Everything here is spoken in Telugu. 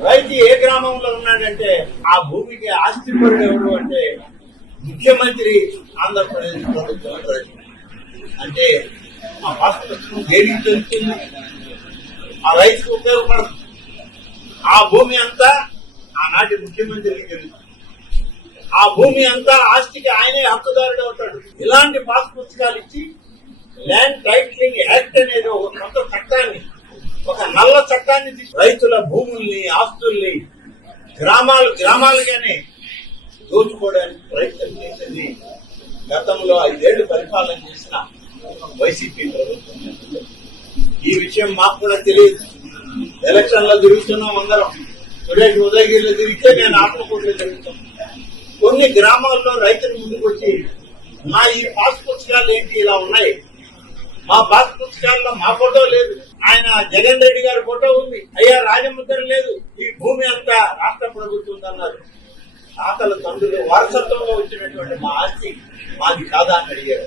రైతు ఏ గ్రామంలో ఉన్నాడంటే ఆ భూమికి ఆస్తి పరుడు ఎవరు అంటే ముఖ్యమంత్రి ఆంధ్రప్రదేశ్ ప్రభుత్వం అంటే ఆ వాస్తవం దేనికి తెలుస్తుంది ఆ రైతుకు ఉపయోగపడదు. ఆ భూమి అంతా ఆనాటి ముఖ్యమంత్రికి తెలుసు ఆ భూమి అంతా ఆస్తికి ఆయనే హక్కుదారుడు అవుతాడు. ఇలాంటి పాస్ పుస్తకాలు ఇచ్చి ల్యాండ్ టైటిలింగ్ యాక్ట్ చట్టాన్ని రైతుల భూముల్ని ఆస్తుల్ని గ్రామాలు గ్రామాలుగానే దోచుకోవడానికి ప్రయత్నం చేసింది. గతంలో ఐదేళ్ళు పరిపాలన చేసిన వైసీపీ ప్రభుత్వం. ఈ విషయం మాకు కూడా తెలియదు. ఎలక్షన్లో తిరుగుతున్నాం అందరం. సురేష్ ఉదయగిరిలో తిరిగితే నేను ఆత్మకూరులో తిరుగుతాం. కొన్ని గ్రామాల్లో రైతులు ముందుకొచ్చి నా మా ఈ పాస్ పుస్తకాలు ఏంటి? ఇలా ఉన్నాయి. మా పాత పుస్తకాల్లో మా ఫోటో లేదు. ఆయన జగన్ రెడ్డి గారి ఫోటో ఉంది. అయ్యా రాజముద్ర లేదు. ఈ భూమి అంతా రాష్ట్ర ప్రభుత్వం అన్నారు. తాతల తండ్రులు వారసత్వంలో వచ్చినటువంటి మా ఆస్తి మాది కాదా అని అడిగారు.